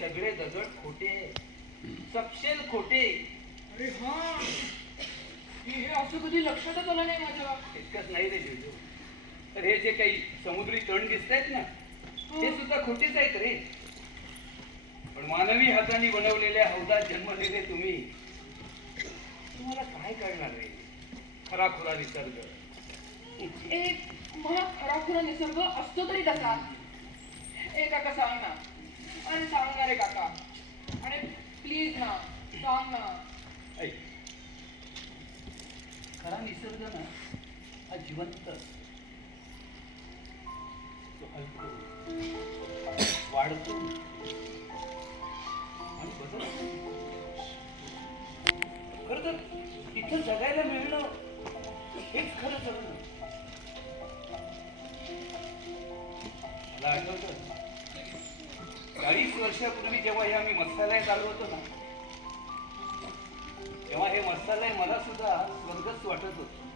सगळे दगड खोटे, सपशेल खोटे. अरे हा, हे असं कधी लक्षातच आलं नाही माझ्या. इतकंच नाही रे जोजो, तर हे जे काही समुद्री तण दिसत आहेत ना, हे सुद्धा खोटेच आहेत रे. पण मानवी हाताने बनवलेल्या हौदात जन्मलेले तुम्ही, तुम्हाला काय कळणार रे खराखुरा निसर्ग. मला खराखुरा निसर्ग असतो तरी कसा. काका सांग ना, आणि सांगणार रे काका, आणि प्लीज ना सांग ना. ऐक, खरा निसर्ग ना हा जिवंत, तो हलतो, वाढतो आणि बदलतो. खरं तर तिथं जगायला मिळणं हेच खरं जगणं. मला आठवतं 40 वर्षापूर्वी जेव्हा हे आम्ही मत्स्यालयात आलो होतो ना, तेव्हा हे मत्स्यालय मला सुद्धा स्वर्गच वाटत होतं.